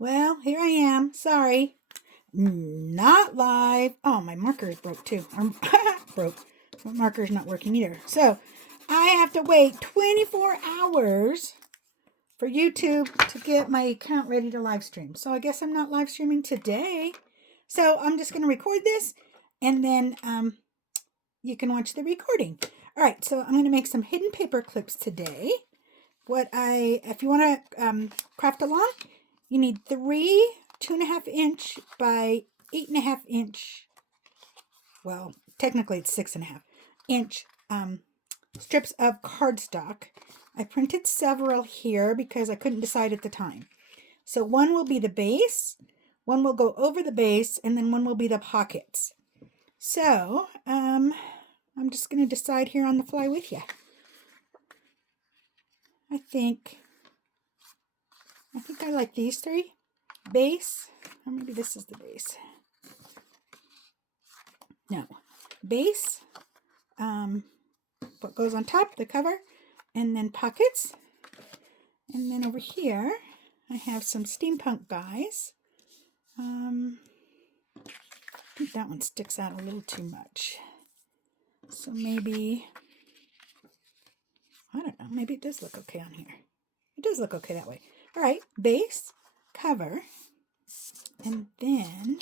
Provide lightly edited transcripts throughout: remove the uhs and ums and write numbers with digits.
Well, here I am. Sorry. Not live. Oh, my marker is broke too. Broke. My marker's not working either. So I have to wait 24 hours for YouTube to get my account ready to live stream. So I guess I'm not live streaming today. So I'm just going to record this and then you can watch the recording. All right, so I'm going to make some hidden paper clips today. If you want to craft along, you need 3 2.5 inch by 8.5 inch. Well, technically it's 6.5 inch strips of cardstock. I printed several here because I couldn't decide at the time. So one will be the base, one will go over the base, and then one will be the pockets. So I'm just going to decide here on the fly with you. I think I like these 3. Base, or maybe this is the base. No, base, what goes on top, the cover, and then pockets. And then over here, I have some steampunk guys. I think that one sticks out a little too much. So maybe, I don't know, maybe it does look okay on here. It does look okay that way. All right, base, cover, and then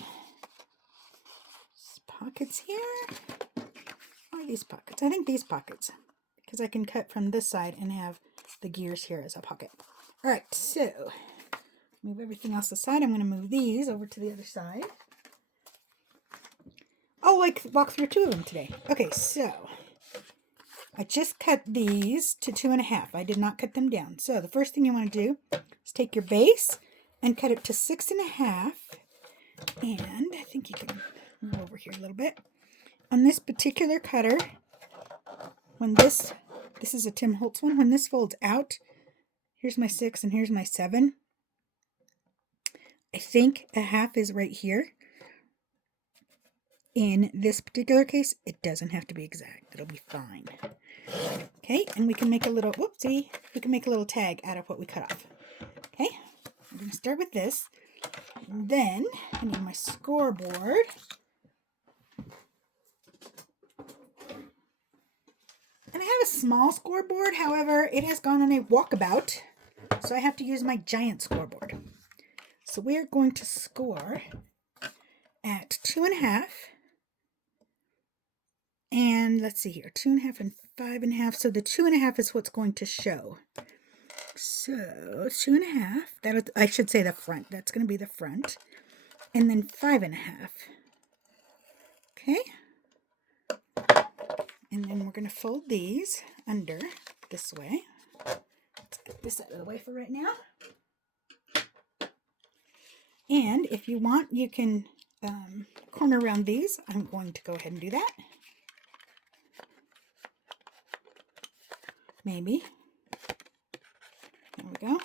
pockets here. Or these pockets. I think these pockets, because I can cut from this side and have the gears here as a pocket. All right, so move everything else aside. I'm going to move these over to the other side. I'll walk through 2 of them today. Okay, so I just cut these to 2.5. I did not cut them down. So the first thing you want to do is take your base and cut it to 6.5. And I think you can move over here a little bit. On this particular cutter, when this is a Tim Holtz one, when this folds out, here's my 6 and here's my 7. I think a half is right here. In this particular case, it doesn't have to be exact. It'll be fine. Okay, and we can make a little, whoopsie, we can make a little tag out of what we cut off. Okay, I'm going to start with this. And then I need my scoreboard. And I have a small scoreboard, however, it has gone on a walkabout, so I have to use my giant scoreboard. So we are going to score at 2.5, and let's see here, 2.5 and 5.5, so the 2.5 is what's going to show. So 2.5, I should say the front, that's going to be the front, and then 5.5. Okay. And then we're going to fold these under this way. Let's get this out of the way for right now. And if you want, you can corner around these. I'm going to go ahead and do that. Maybe. There we go.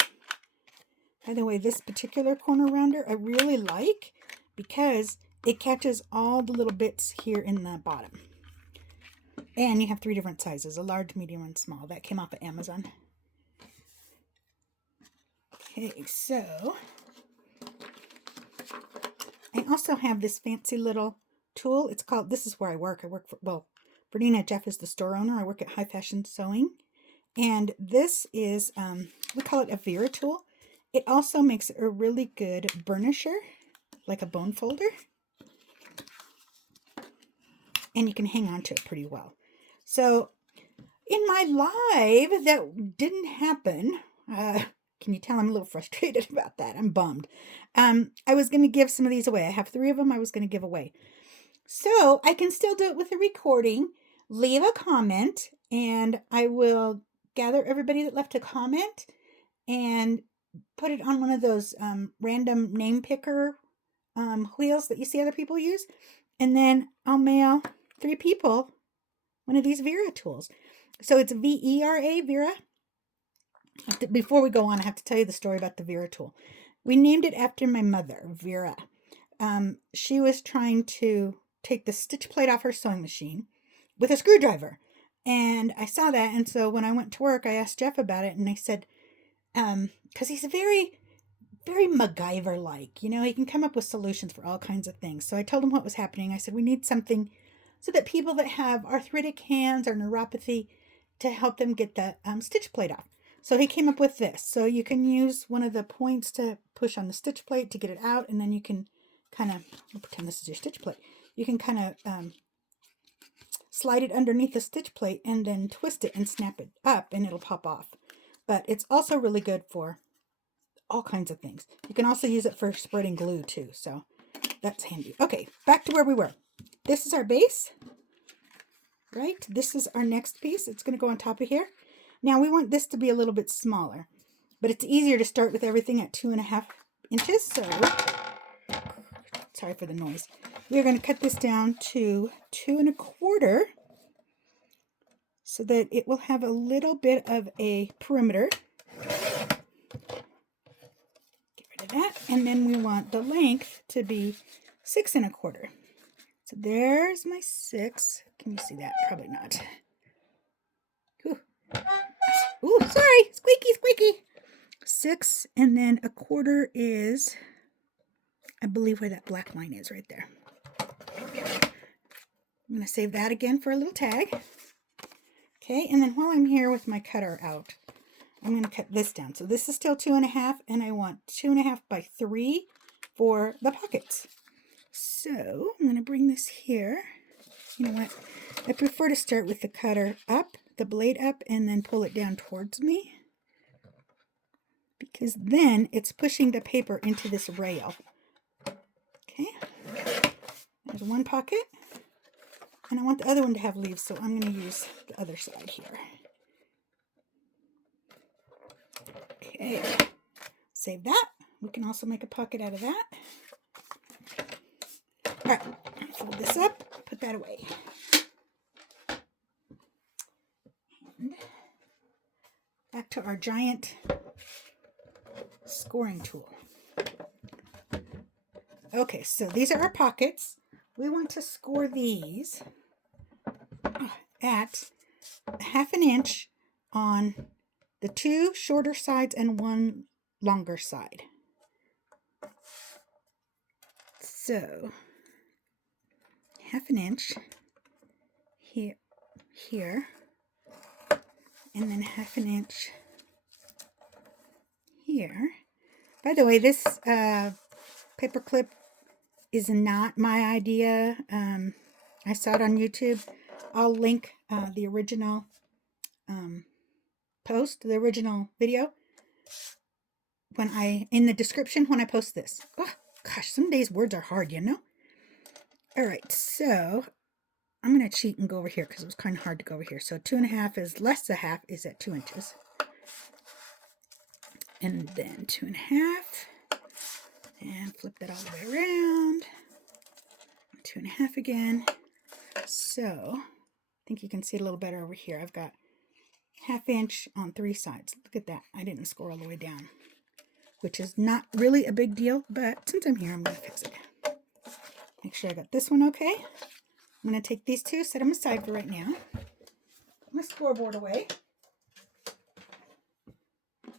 By the way, this particular corner rounder I really like because it catches all the little bits here in the bottom. And you have 3 different sizes, a large, medium, and small. That came off of Amazon. Okay, so I also have this fancy little tool. It's called, this is where I work. Bernina Jeff is the store owner. I work at High Fashion Sewing. And this is, we call it a Vera tool. It also makes a really good burnisher, like a bone folder. And you can hang on to it pretty well. So in my live, that didn't happen. Can you tell I'm a little frustrated about that? I'm bummed. I was going to give some of these away. I have 3 of them I was going to give away. So I can still do it with a recording. Leave a comment and I will gather everybody that left a comment and put it on one of those random name picker wheels that you see other people use. And then I'll mail 3 people one of these Vera tools. So it's V-E-R-A, Vera. Before we go on, I have to tell you the story about the Vera tool. We named it after my mother, Vera. She was trying to take the stitch plate off her sewing machine with a screwdriver. And I saw that, and so when I went to work, I asked Jeff about it, and I said, because he's very very MacGyver-like. You know, he can come up with solutions for all kinds of things. So I told him what was happening. I said, we need something so that people that have arthritic hands or neuropathy to help them get the stitch plate off. So he came up with this. So you can use one of the points to push on the stitch plate to get it out, and then you can kind of, I'll pretend this is your stitch plate. You can kind of slide it underneath the stitch plate and then twist it and snap it up and it'll pop off. But it's also really good for all kinds of things. You can also use it for spreading glue too, so that's handy. Okay, back to where we were. This is our base, right? This is our next piece. It's going to go on top of here. Now we want this to be a little bit smaller, but it's easier to start with everything at 2.5 inches. So, sorry for the noise. We're going to cut this down to 2.25 so that it will have a little bit of a perimeter. That, and then we want the length to be 6.25. So there's my 6. Can you see that? Probably not. Ooh, sorry, squeaky. 6, and then 1/4 is, I believe, where that black line is right there. I'm going to save that again for a little tag. Okay, and then while I'm here with my cutter out, I'm going to cut this down. So this is still 2.5, and I want 2.5 by 3 for the pockets. So I'm going to bring this here. You know what? I prefer to start with the cutter up, the blade up, and then pull it down towards me, because then it's pushing the paper into this rail. Okay. There's one pocket, and I want the other one to have leaves, so I'm going to use the other side here. Okay, save that. We can also make a pocket out of that. All right, fold this up, put that away. And back to our giant scoring tool. Okay, so these are our pockets. We want to score these at 1/2 inch on the 2 shorter sides and 1 longer side. So 1/2 inch here, and then 1/2 inch here. By the way, this paperclip is not my idea. I saw it on YouTube. I'll link the original post, the original video, in the description when I post this. Oh, gosh, some days words are hard, you know? All right, so I'm going to cheat and go over here because it was kind of hard to go over here. So 2.5 is less than 1/2 is at 2 inches. And then 2.5. And flip that all the way around. 2.5 again. So I think you can see it a little better over here. I've got 1/2 inch on 3 sides. Look at that. I didn't score all the way down, which is not really a big deal, but since I'm here, I'm going to fix it. Make sure I got this one okay. I'm going to take these two, set them aside for right now. Put my scoreboard away.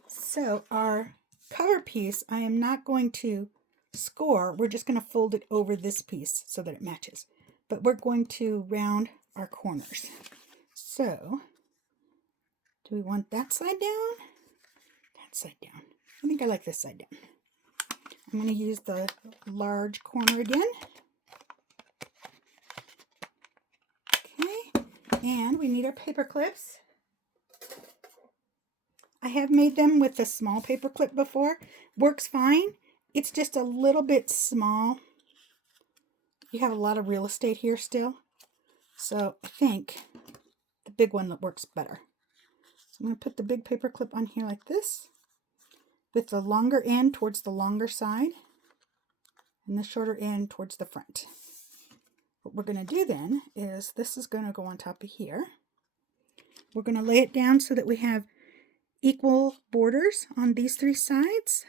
So our cover piece, I am not going to score. We're just going to fold it over this piece so that it matches. But we're going to round our corners. So, do we want that side down? That side down. I think I like this side down. I'm going to use the large corner again. Okay, and we need our paper clips. I have made them with a small paper clip before. Works fine. It's just a little bit small. You have a lot of real estate here still. So I think the big one that works better. So I'm going to put the big paper clip on here like this, with the longer end towards the longer side and the shorter end towards the front. What we're going to do then is this is going to go on top of here. We're going to lay it down so that we have equal borders on these 3 sides.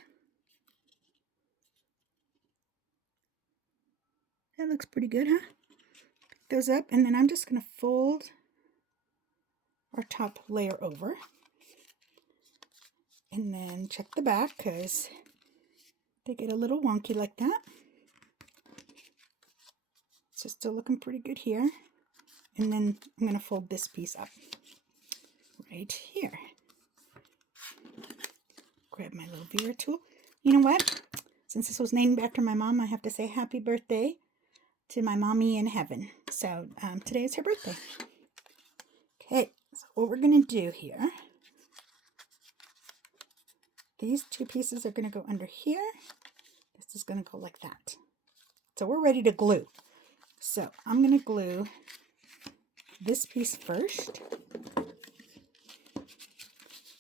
That looks pretty good, huh? Pick those up, and then I'm just going to fold our top layer over. And then check the back, because They get a little wonky like that. So still looking pretty good here. And then I'm going to fold this piece up right here. Grab my little Vera tool. You know what? Since this was named after my mom, I have to say happy birthday to my mommy in heaven. So today is her birthday. Okay, so what we're going to do here, these two pieces are going to go under here. This is going to go like that. So we're ready to glue. So I'm going to glue this piece first.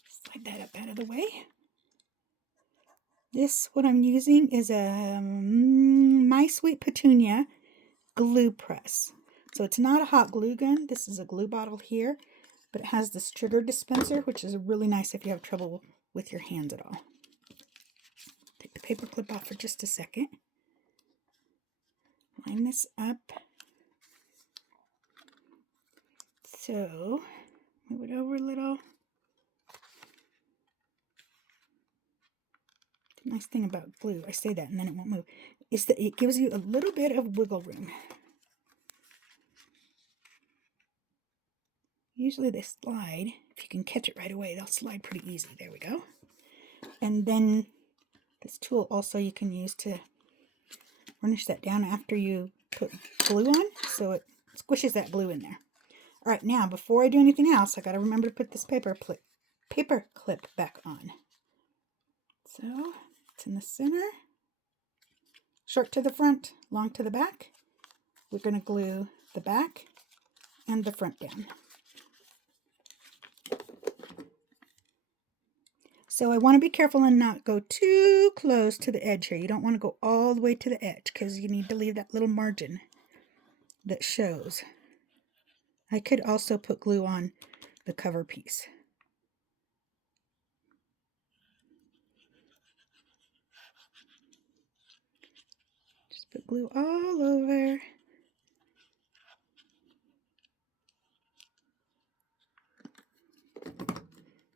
Slide that up out of the way. This, what I'm using is a My Sweet Petunia glue press. So it's not a hot glue gun. This is a glue bottle here, but it has this trigger dispenser, which is really nice if you have trouble with your hands at all. Take the paper clip off for just a second. Line this up. So, move it over a little. The nice thing about glue, I say that and then it won't move, is that it gives you a little bit of wiggle room. Usually they slide. If you can catch it right away, they'll slide pretty easy. There we go. And then this tool also you can use to varnish that down after you put glue on, so it squishes that glue in there. All right, now before I do anything else, I got to remember to put this paper clip back on. So it's in the center, short to the front, long to the back. We're going to glue the back and the front down. So I want to be careful and not go too close to the edge here. You don't want to go all the way to the edge because you need to leave that little margin that shows. I could also put glue on the cover piece. Just put glue all over.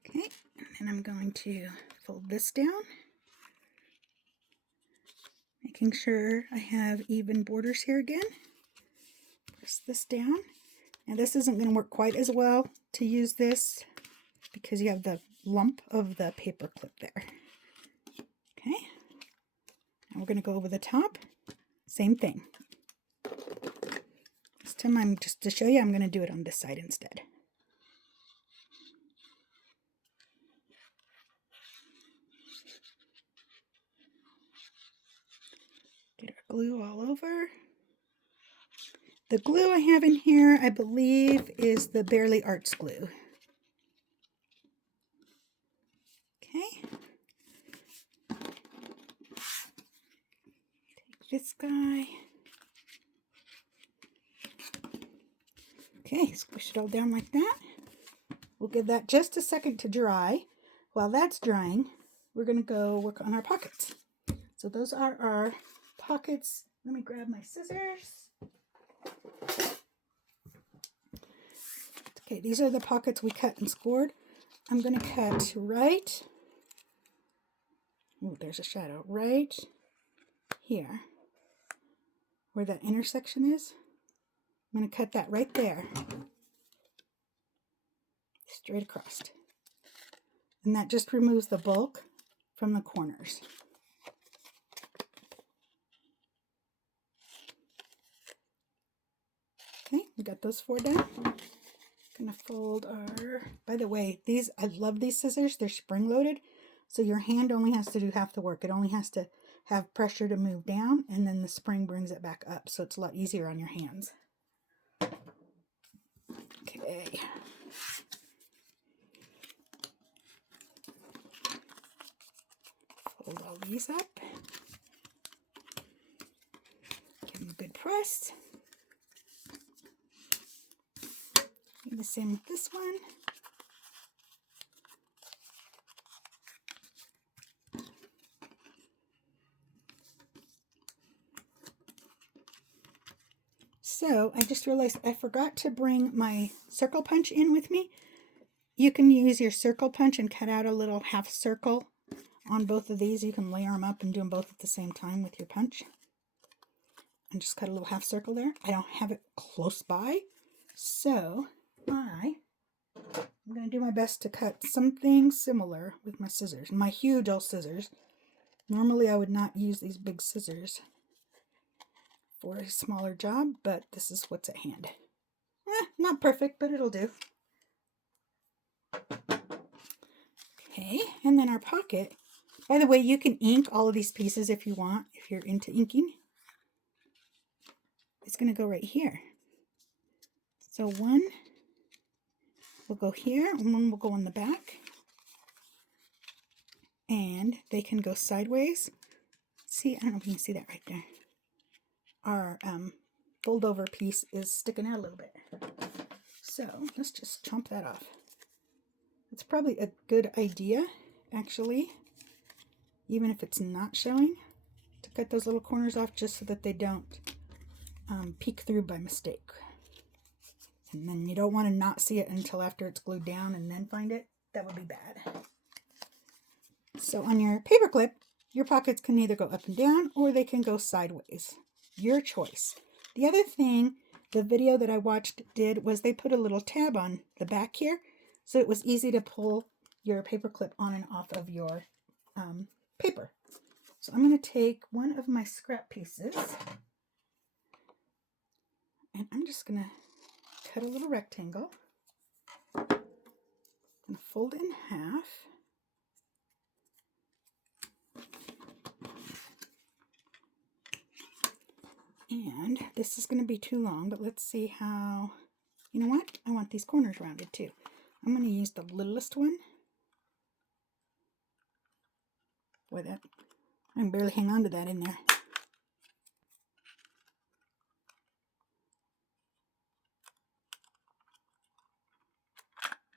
Okay, and then I'm going to fold this down, making sure I have even borders here again. Press this down. Now this isn't going to work quite as well to use this because you have the lump of the paper clip there. Okay, now we're going to go over the top. Same thing. This time just to show you, I'm going to do it on this side instead. Get our glue all over. The glue I have in here, I believe, is the Barely Arts glue. Okay. Take this guy. Okay, squish it all down like that. We'll give that just a second to dry. While that's drying, we're going to go work on our pockets. So those are our pockets. Let me grab my scissors. Okay, these are the pockets we cut and scored. I'm going to cut right, oh, there's a shadow, right here, where that intersection is. I'm going to cut that right there, straight across. And that just removes the bulk from the corners. Okay, we got those 4 done. Gonna fold our, by the way, these, I love these scissors. They're spring loaded, so your hand only has to do half the work. It only has to have pressure to move down, and then the spring brings it back up, so it's a lot easier on your hands. Okay. Fold all these up. Give them a good press. Do the same with this one. So I just realized I forgot to bring my circle punch in with me. You can use your circle punch and cut out a little half circle on both of these. You can layer them up and do them both at the same time with your punch. And just cut a little half circle there. I don't have it close by, so I'm going to do my best to cut something similar with my scissors. My huge old scissors. Normally I would not use these big scissors for a smaller job, but this is what's at hand. Not perfect, but it'll do. Okay, and then our pocket. By the way, you can ink all of these pieces if you want, if you're into inking. It's going to go right here. So one will go here, and one will go on the back. And they can go sideways. See, I don't know if you can see that right there. Our fold over piece is sticking out a little bit. So let's just chomp that off. It's probably a good idea, actually, even if it's not showing, to cut those little corners off just so that they don't peek through by mistake. And then you don't want to not see it until after it's glued down and then find it. That would be bad. So on your paper clip, your pockets can either go up and down or they can go sideways. Your choice. The other thing the video that I watched did was they put a little tab on the back here, so it was easy to pull your paper clip on and off of your paper. So I'm going to take one of my scrap pieces and I'm just going to cut a little rectangle. I'm going to fold it in half. And this is going to be too long, but let's see how, you know what? I want these corners rounded too. I'm going to use the littlest one. Boy, that, I can barely hang on to that in there.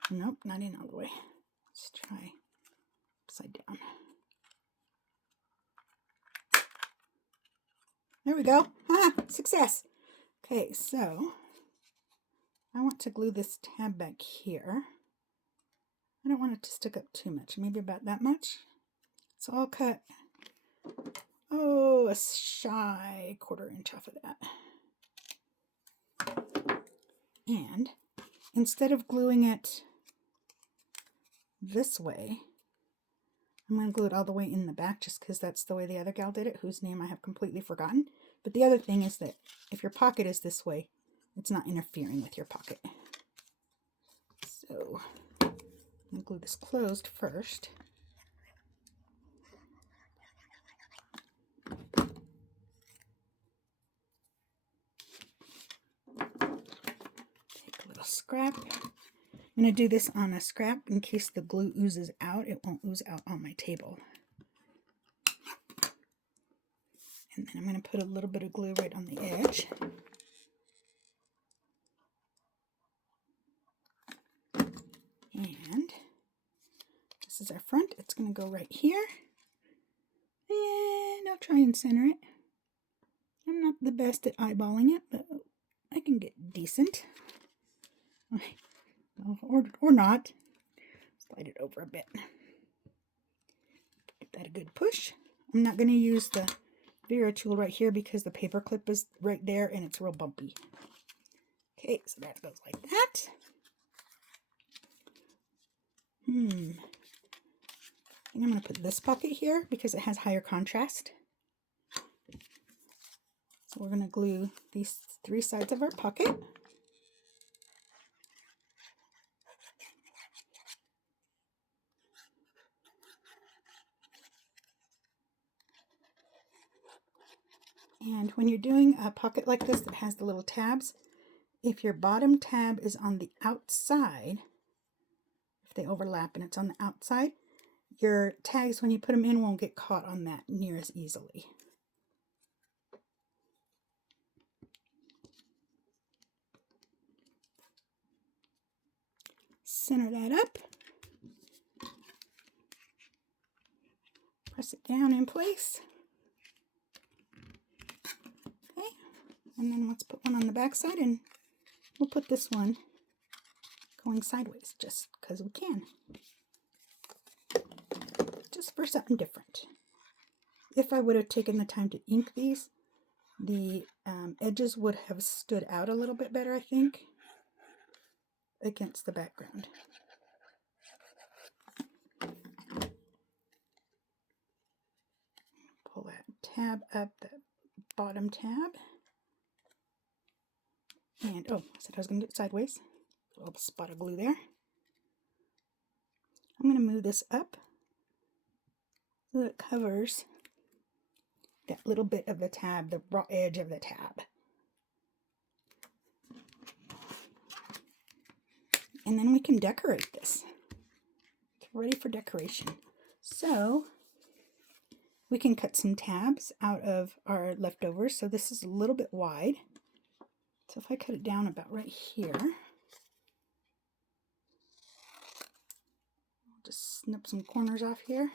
Nope, not in all the way. Let's try upside down. There we go. Success. Okay, so I want to glue this tab back here. I don't want it to stick up too much, maybe about that much. So I'll cut, a shy 1/4 inch off of that. And instead of gluing it this way, I'm going to glue it all the way in the back just because that's the way the other gal did it, whose name I have completely forgotten. But the other thing is that if your pocket is this way, it's not interfering with your pocket. So I'm going to glue this closed first. Take a little scrap. I'm going to do this on a scrap in case the glue oozes out. It won't ooze out on my table. And then I'm going to put a little bit of glue right on the edge. And this is our front. It's going to go right here. And I'll try and center it. I'm not the best at eyeballing it, but I can get decent. Or not. Slide it over a bit. Give that a good push. I'm not going to use the Vera tool right here because the paper clip is right there and it's real bumpy. Okay, so that goes like that. I think I'm going to put this pocket here because it has higher contrast. So we're going to glue these 3 sides of our pocket. And when you're doing a pocket like this that has the little tabs, if your bottom tab is on the outside, if they overlap and it's on the outside, your tags, when you put them in, won't get caught on that near as easily. Center that up. Press it down in place. Okay, and then let's put one on the back side, and we'll put this one going sideways just because we can. just for something different. If I would have taken the time to ink these, the edges would have stood out a little bit better, I think, against the background. Pull that tab up, the bottom tab. And, oh, I said I was going to do it sideways. A little spot of glue there. I'm going to move this up so that it covers that little bit of the tab, the raw edge of the tab. And then we can decorate this. It's ready for decoration. So we can cut some tabs out of our leftovers. So this is a little bit wide. So if I cut it down about right here, I'll just snip some corners off here.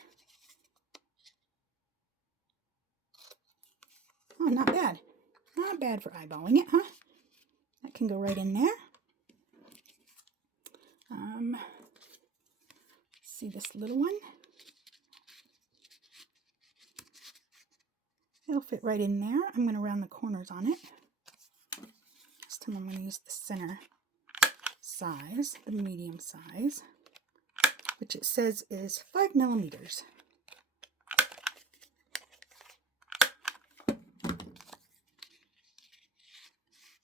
Oh, not bad. Not bad for eyeballing it, huh? That can go right in there. See this little one? It'll fit right in there. I'm going to round the corners on it. This time I'm going to use the center size, the medium size, which it says is 5 millimeters.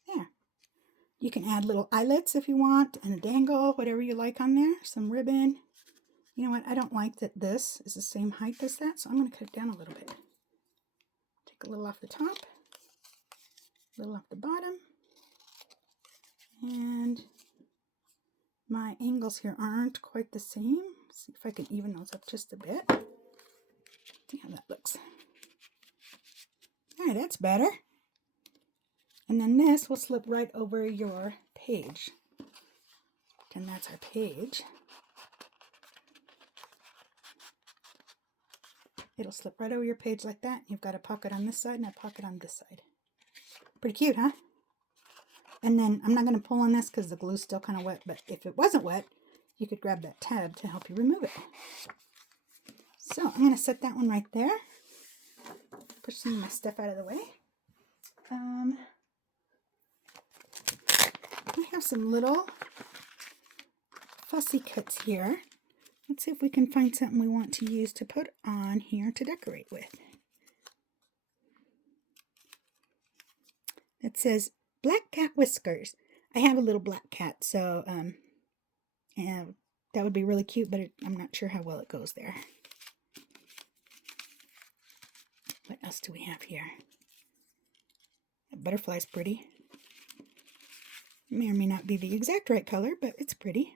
There. You can add little eyelets if you want, and a dangle, whatever you like on there, some ribbon. You know what, I don't like that this is the same height as that, so I'm going to cut it down a little bit. Take a little off the top, a little off the bottom, and my angles here aren't quite the same. See if I can even those up just a bit. See how that looks. All right, that's better. And then this will slip right over your page. And that's our page. It'll slip right over your page like that. You've got a pocket on this side and a pocket on this side. Pretty cute, huh? And then I'm not going to pull on this because the glue's still kind of wet, but if it wasn't wet, you could grab that tab to help you remove it. So I'm going to set that one right there. Push some of my stuff out of the way. I have some little fussy cuts here. Let's see if we can find something we want to use to put on here to decorate with. It says black cat whiskers. I have a little black cat, so and that would be really cute, but I'm not sure how well it goes there. What else do we have here? That butterfly's pretty. May or may not be the exact right color, but it's pretty.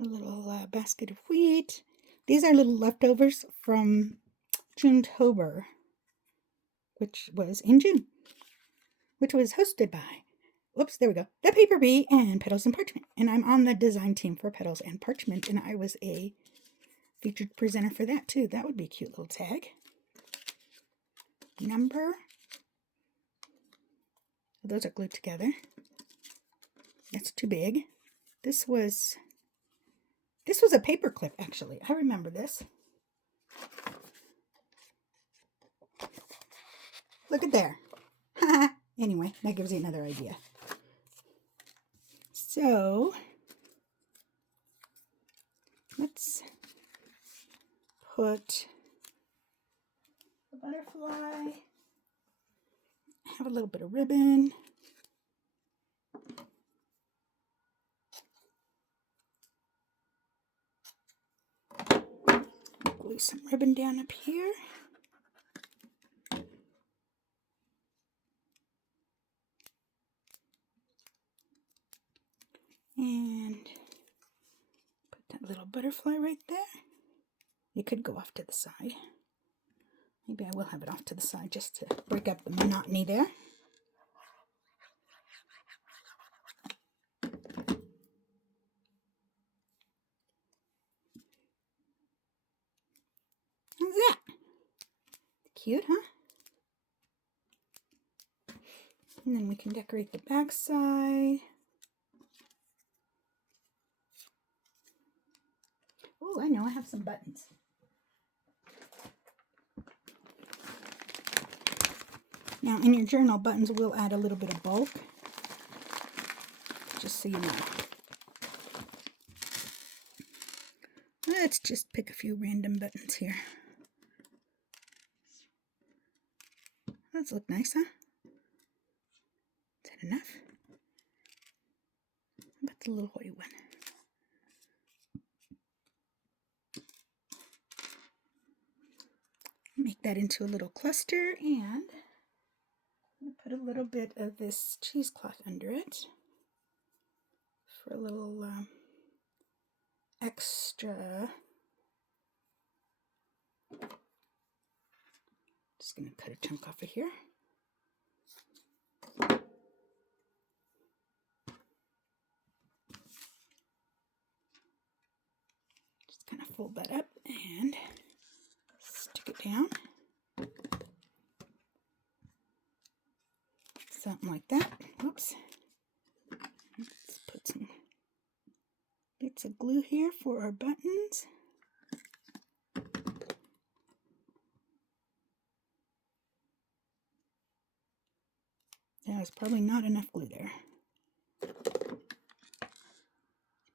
A little basket of wheat. These are little leftovers from June-tober, which was in June, which was hosted by, whoops, there we go, the Paper Bee and Petals and Parchment. And I'm on the design team for Petals and Parchment, and I was a featured presenter for that too. That would be a cute little tag. Number. Those are glued together. That's too big. This was a paper clip, actually. I remember this. Look at there. Anyway, that gives you another idea. So, let's put the butterfly. Have a little bit of ribbon. Glue some ribbon down up here. And put that little butterfly right there. It could go off to the side. Maybe I will have it off to the side just to break up the monotony there. How's that? Cute, huh? And then we can decorate the back side. Oh, I know, I have some buttons. Now, in your journal, buttons will add a little bit of bulk, just so you know. Let's just pick a few random buttons here. Those look nice, huh? Is that enough? How about the little white one? Make that into a little cluster, and I'm going to put a little bit of this cheesecloth under it for a little extra. Just going to cut a chunk off of here. Just kind of fold that up and stick it down. Something like that. Oops. Let's put some bits of glue here for our buttons. There's probably not enough glue there.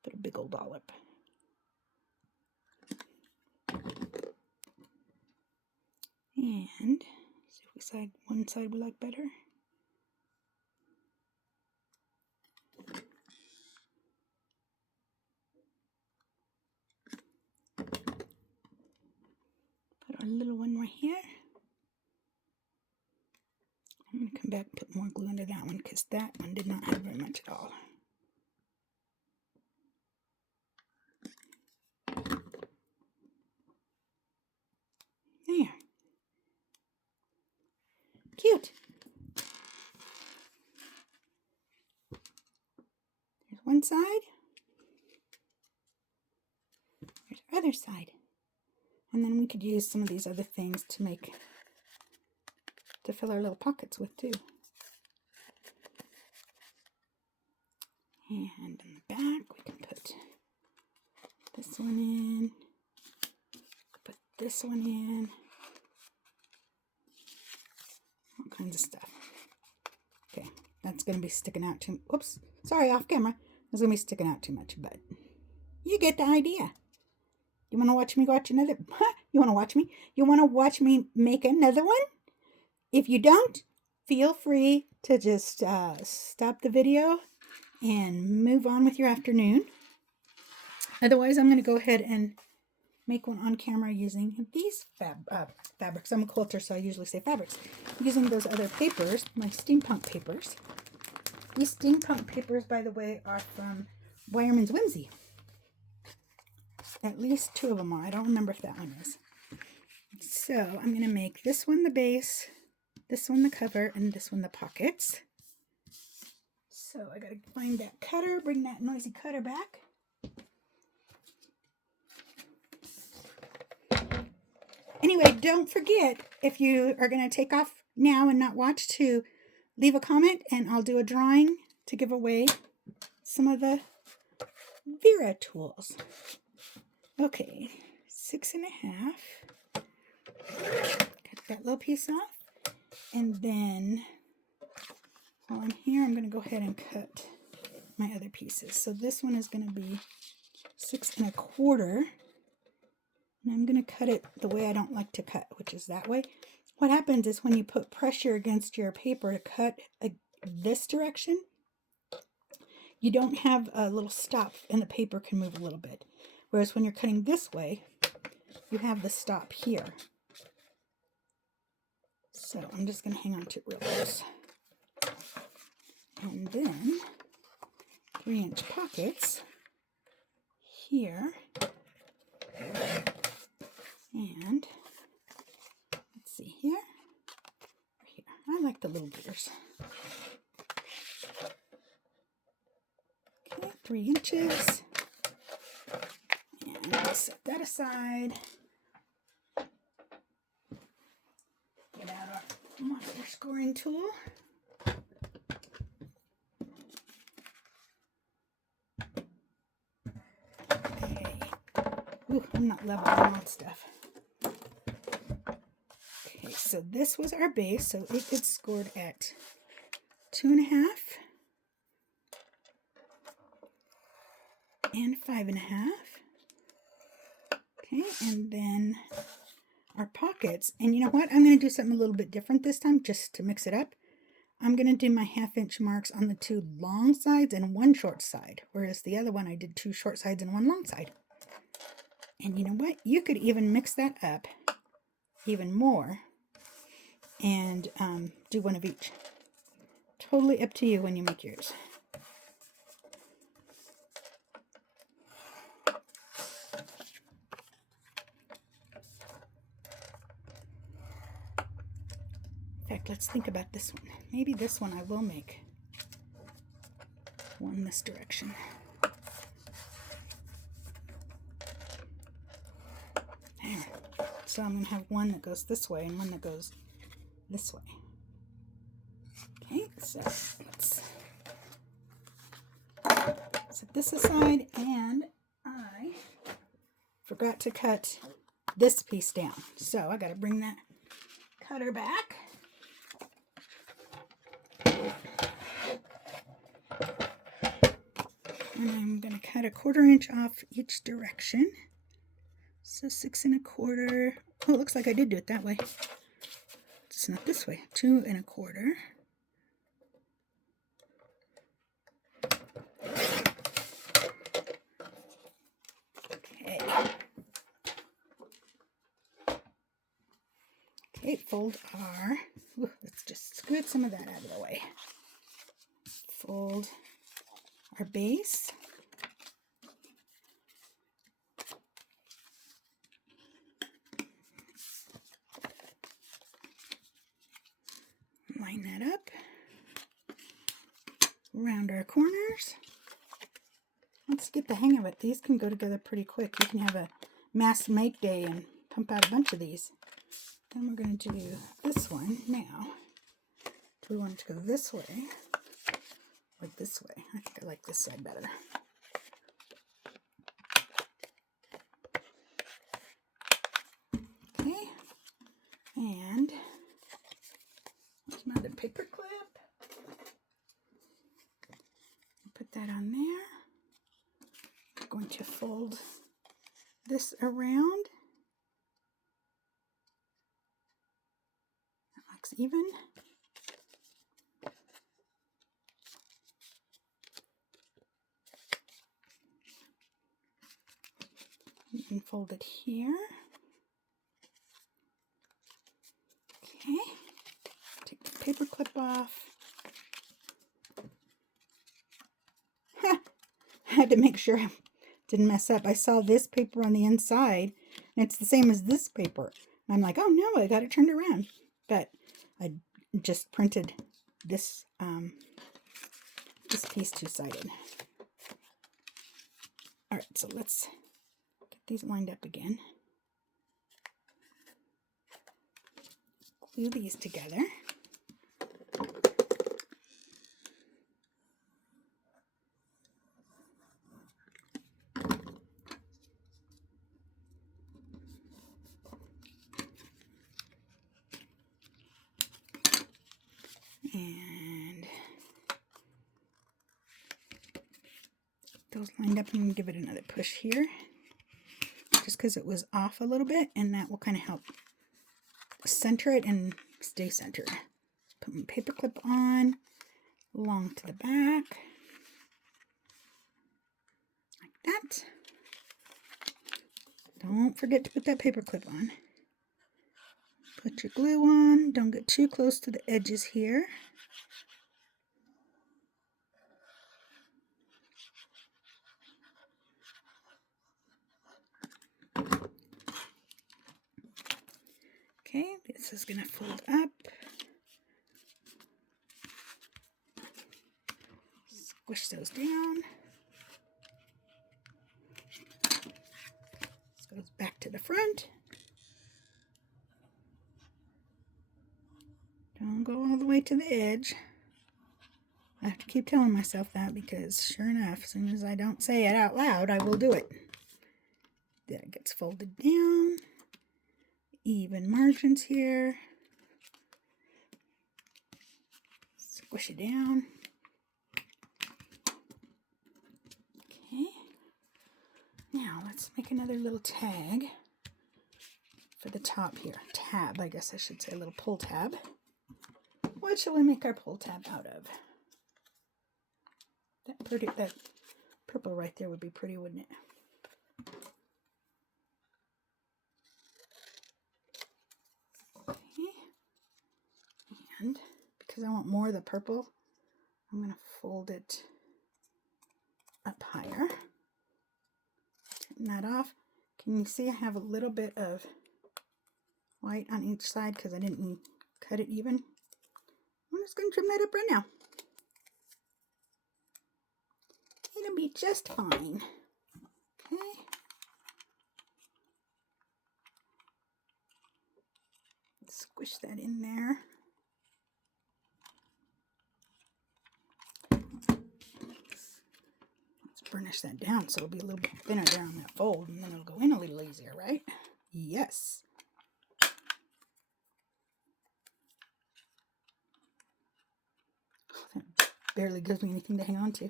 Put a big old dollop. And see if we decide one side we like better. Put our little one right here. I'm going to come back and put more glue under that one because that one did not have very much at all. There. Cute. There's one side. There's the other side. And then we could use some of these other things to fill our little pockets with too. And in the back we can put this one in, put this one in, all kinds of stuff. Okay, that's going to be sticking out too, whoops, sorry, off camera. It's going to be sticking out too much, but you get the idea. You want to watch me watch another, you want to watch me? You want to watch me make another one? If you don't, feel free to just stop the video and move on with your afternoon. Otherwise, I'm going to go ahead and make one on camera using these fabrics. I'm a quilter, so I usually say fabrics. Using those other papers, my steampunk papers. These steampunk papers, by the way, are from Wireman's Whimsy. At least 2 of them are. I don't remember if that one is. So I'm going to make this one the base, this one the cover, and this one the pockets. So I got to find that cutter, bring that noisy cutter back. Anyway, don't forget, if you are going to take off now and not watch, to leave a comment and I'll do a drawing to give away some of the Vera tools. Okay, 6.5. Cut that little piece off. And then while I'm here, I'm going to go ahead and cut my other pieces. So this one is going to be 6.25. And I'm going to cut it the way I don't like to cut, which is that way. What happens is when you put pressure against your paper to cut this direction, you don't have a little stop and the paper can move a little bit. Whereas when you're cutting this way, you have the stop here. So I'm just going to hang on to it real close. And then 3-inch pockets here. And let's see, here or here. I like the little gears. Okay, 3 inches. And we'll set that aside. Get out our marker scoring tool. Okay. Ooh, I'm not leveling on stuff. Okay, so this was our base, so it gets scored at 2.5 and 5.5. Okay, and then our pockets. And you know what? I'm going to do something a little bit different this time just to mix it up. I'm going to do my 1/2 inch marks on the 2 long sides and 1 short side, whereas the other one I did 2 short sides and 1 long side. And you know what? You could even mix that up even more and do one of each. Totally up to you when you make yours. In fact, let's think about this one. Maybe this one I will make one this direction. There. So I'm going to have one that goes this way and one that goes this way. Okay, so let's set this aside, and I forgot to cut this piece down. So I got to bring that cutter back. And I'm going to cut 1/4 inch off each direction. So 6 1/4. Oh, it looks like I did do it that way. It's not this way. 2 1/4. Okay. Okay, fold our, let's just scoot some of that out of the way. Fold our base. Line that up. Round our corners. Let's get the hang of it. These can go together pretty quick. You can have a mass make day and pump out a bunch of these. Then we're going to do this one now. Do we want it to go this way or this way? I think I like this side better. Okay, and there's my other paper clip. Put that on there. I'm going to fold this around. That looks even. You can fold it here. Okay. Take the paper clip off. I had to make sure I didn't mess up. I saw this paper on the inside, and it's the same as this paper. And I'm like, oh no, I got it turned around. But I just printed this this piece two-sided. All right, so let's get these lined up again. Glue these together. And those lined up, I'm going to give it another push here just because it was off a little bit, and that will kind of help center it and stay centered. Put my paper clip on along to the back like that. Don't forget to put that paper clip on. Put your glue on. Don't get too close to the edges here. Okay, this is going to fold up. Squish those down. This goes back to the front. Don't go all the way to the edge. I have to keep telling myself that because sure enough, as soon as I don't say it out loud, I will do it. Then it gets folded down. Even margins here. Squish it down. Okay. Now let's make another little tag for the top here. Tab, I guess I should say, a little pull tab. What shall we make our pull tab out of? That purple right there would be pretty, wouldn't it? Okay. And because I want more of the purple, I'm going to fold it up higher. Turn that off. Can you see I have a little bit of white on each side because I didn't cut it even? I'm just going to trim that up right now. It'll be just fine. Okay. Squish that in there. Let's burnish that down so it'll be a little bit thinner there on that fold, and then it'll go in a little easier, right? Yes. Oh, that barely gives me anything to hang on to.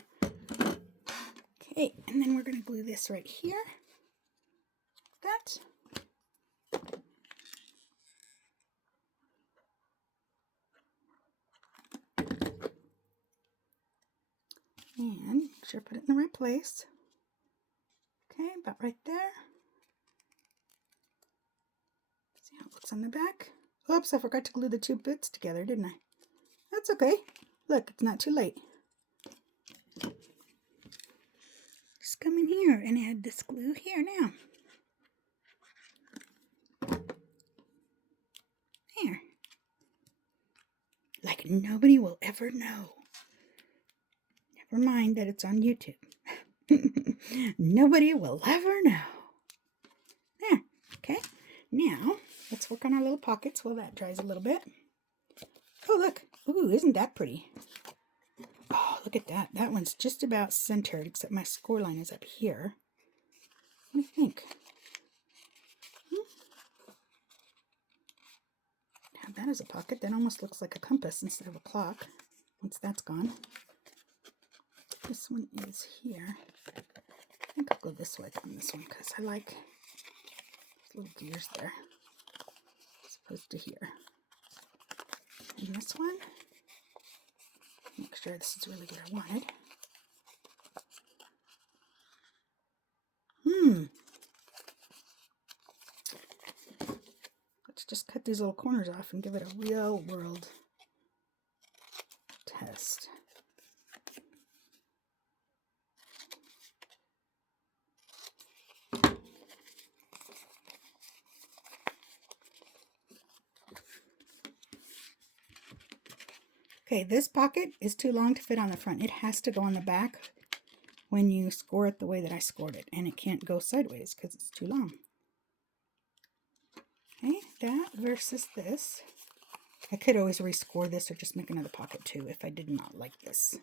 Okay, and then we're going to glue this right here. That. And make sure I put it in the right place. Okay, about right there. See how it looks on the back? Oops, I forgot to glue the two bits together, didn't I? That's okay. Look, it's not too late. Just come in here and add this glue here now. There. Like nobody will ever know. Never mind that it's on YouTube. Nobody will ever know. There. Okay. Now, let's work on our little pockets while that dries a little bit. Oh, look. Ooh, isn't that pretty? Oh, look at that. That one's just about centered, except my score line is up here. What do you think? Now that is a pocket. That almost looks like a compass instead of a clock. Once that's gone. This one is here. I think I'll go this way on this one because I like little gears there as opposed to here. And this one, make sure this is really what I wanted. Let's just cut these little corners off and give it a real world test. Okay, this pocket is too long to fit on the front. It has to go on the back when you score it the way that I scored it. And it can't go sideways because it's too long. Okay, that versus this. I could always rescore this or just make another pocket too if I did not like this.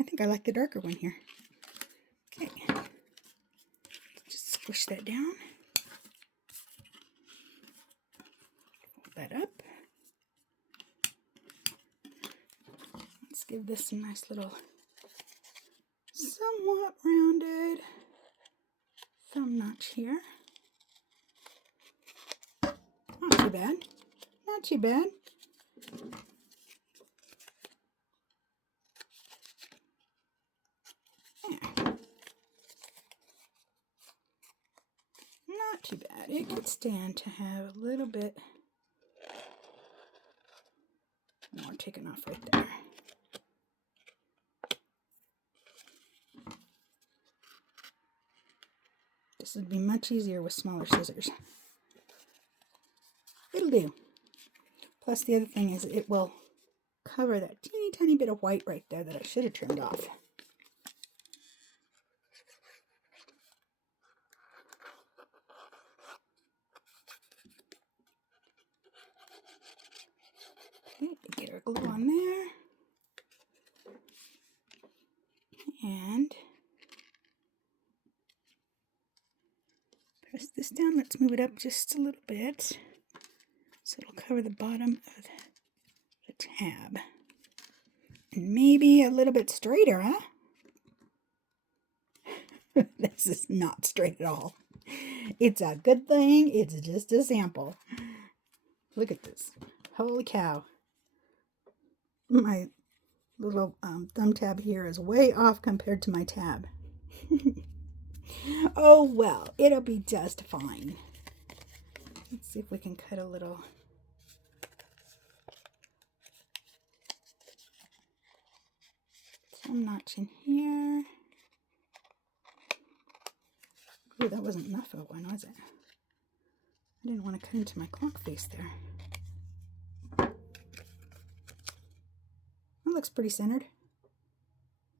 I think I like the darker one here. Okay, just squish that down. That up. Let's give this a nice little somewhat rounded thumb notch here. Not too bad. Not too bad. Yeah. Not too bad. It could stand to have a little bit more taken off right there. This would be much easier with smaller scissors. It'll do. Plus the other thing is it will cover that teeny tiny bit of white right there that I should have trimmed off. Okay, get our glue on there. And press this down. Let's move it up just a little bit. So it'll cover the bottom of the tab. And maybe a little bit straighter, huh? This is not straight at all. It's a good thing. It's just a sample. Look at this. Holy cow. My little thumb tab here is way off compared to my tab. Oh well, it'll be just fine. Let's see if we can cut a little. Some notch in here. Ooh, that wasn't enough of one, was it? I didn't want to cut into my clock face there. That looks pretty centered.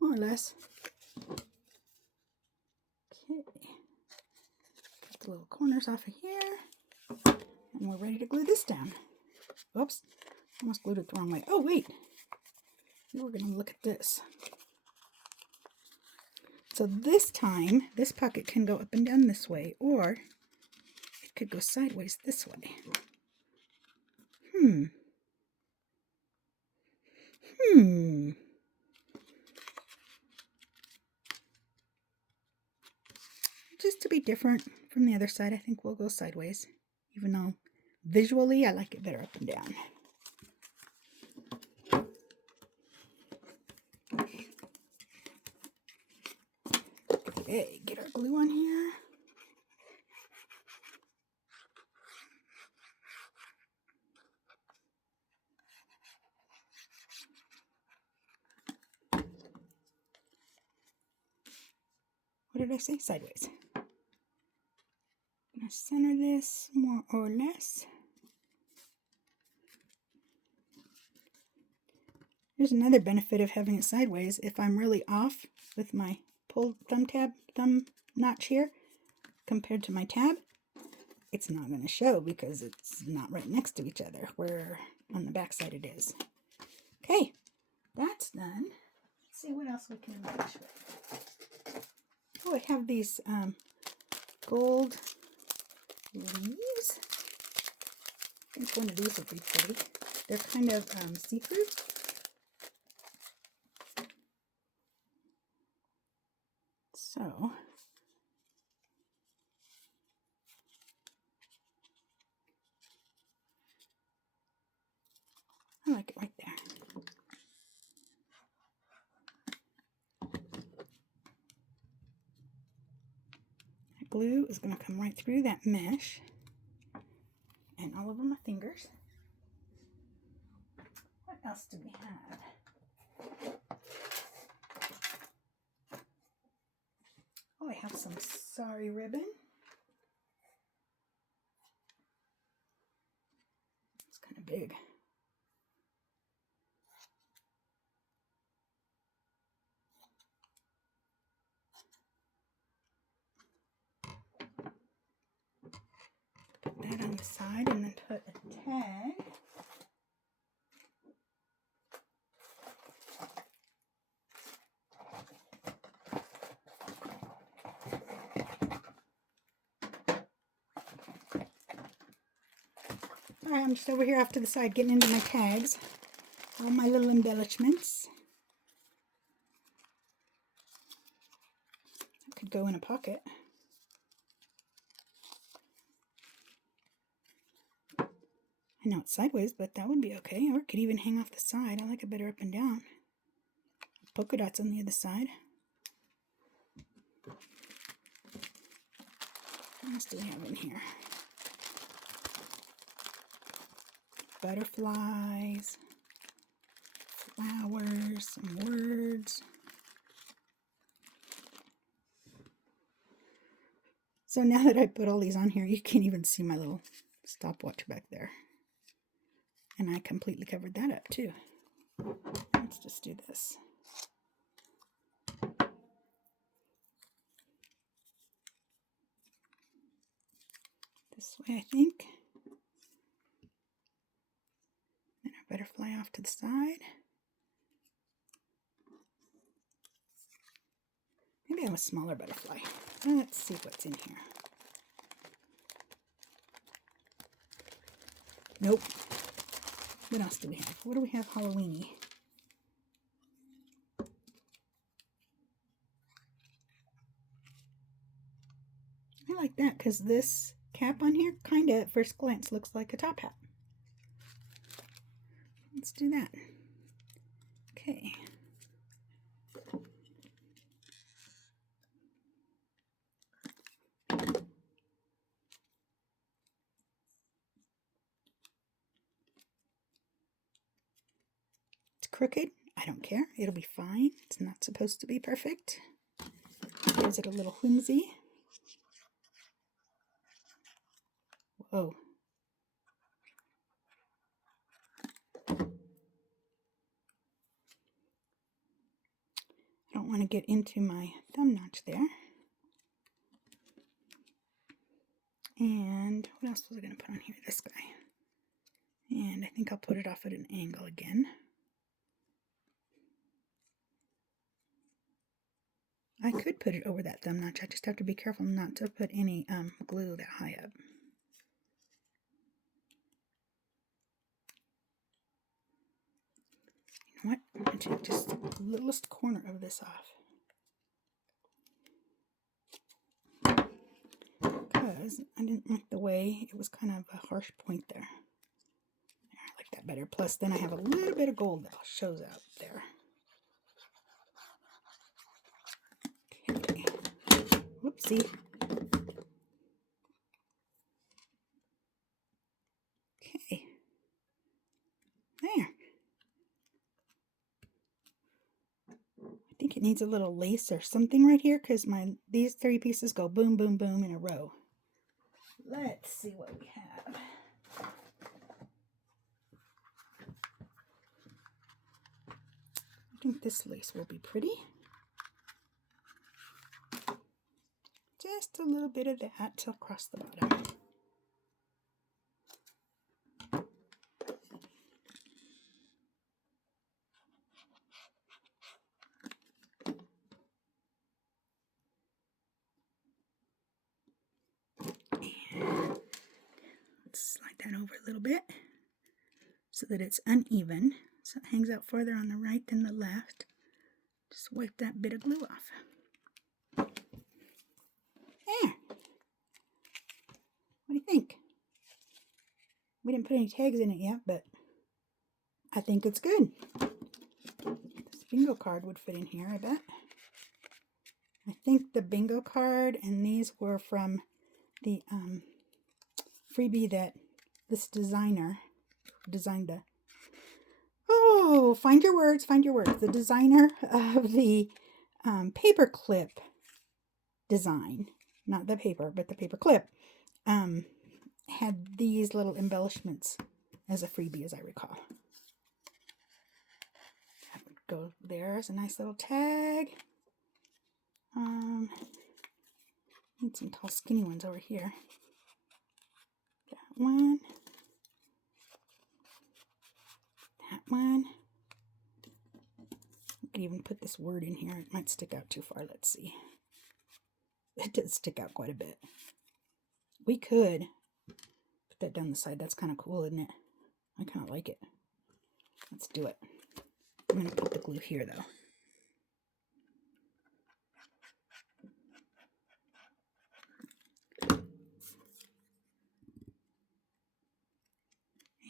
More or less. Okay. Cut the little corners off of here. And we're ready to glue this down. Oops. Almost glued it the wrong way. Oh, wait. We're going to look at this. So this time, this pocket can go up and down this way, or it could go sideways this way. Just to be different from the other side, I think we'll go sideways, even though visually I like it better up and down. Okay, get our glue on here. What did I say? Sideways. I'm going to center this more or less. Here's another benefit of having it sideways. If I'm really off with my pulled thumb notch here compared to my tab, it's not going to show because it's not right next to each other where on the back side it is. Okay, that's done. Let's see what else we can embellish with. Oh, I have these gold leaves. I think one of these would be pretty. They're kind of see-through. So, I like it right there. That glue is going to come right through that mesh and all over my fingers. What else do we have? Oh, I have some sari ribbon. It's kind of big. Put that on the side and then put a tag. Alright, I'm just over here off to the side getting into my tags. All my little embellishments. That could go in a pocket. I know it's sideways, but that would be okay. Or it could even hang off the side. I like it better up and down. Polka dots on the other side. What else do we have in here? Butterflies, flowers, some words. So now that I put all these on here, you can't even see my little stopwatch back there. And I completely covered that up too. Let's just do this. This way, I think. Then our butterfly off to the side. Maybe I have a smaller butterfly. Let's see what's in here. Nope. What else do we have? What do we have Halloweeny? I like that because this cap on here kind of at first glance looks like a top hat. Let's do that. Okay. It's crooked. I don't care. It'll be fine. It's not supposed to be perfect. Gives it a little whimsy. Whoa. I don't want to get into my thumb notch there. And what else was I going to put on here? This guy. And I think I'll put it off at an angle again. I could put it over that thumb notch. I just have to be careful not to put any glue that high up. You know what? I'm going to take just the littlest corner of this off. Because I didn't like the way it was kind of a harsh point there. I like that better. Plus then I have a little bit of gold that shows out there. Okay. Whoopsie. Okay. There. I think it needs a little lace or something right here because these 3 pieces go boom, boom, boom in a row. Let's see what we have. I think this lace will be pretty. Just a little bit of that across the bottom. And let's slide that over a little bit so that it's uneven. So it hangs out farther on the right than the left. Just wipe that bit of glue off. There. What do you think? We didn't put any tags in it yet, but I think it's good. This bingo card would fit in here, I bet. I think the bingo card and these were from the freebie that this designer designed the... Oh, find your words, find your words. The designer of the paperclip design, not the paper, but the paperclip, had these little embellishments as a freebie, as I recall. That would go there as a nice little tag. Need some tall, skinny ones over here. That one. That one. I could even put this word in here. It might stick out too far. Let's see. It does stick out quite a bit. We could put that down the side. That's kind of cool, isn't it? I kind of like it. Let's do it. I'm going to put the glue here, though.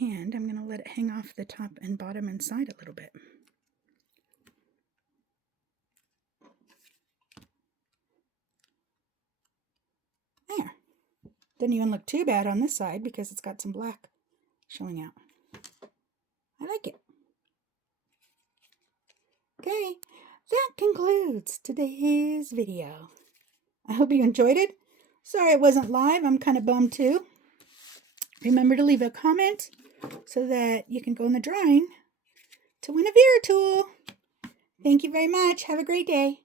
And I'm going to let it hang off the top and bottom and side a little bit. There. Doesn't even look too bad on this side because it's got some black showing out. I like it. Okay, that concludes today's video. I hope you enjoyed it. Sorry it wasn't live. I'm kind of bummed too. Remember to leave a comment so that you can go in the drawing to win a Vera tool. Thank you very much. Have a great day.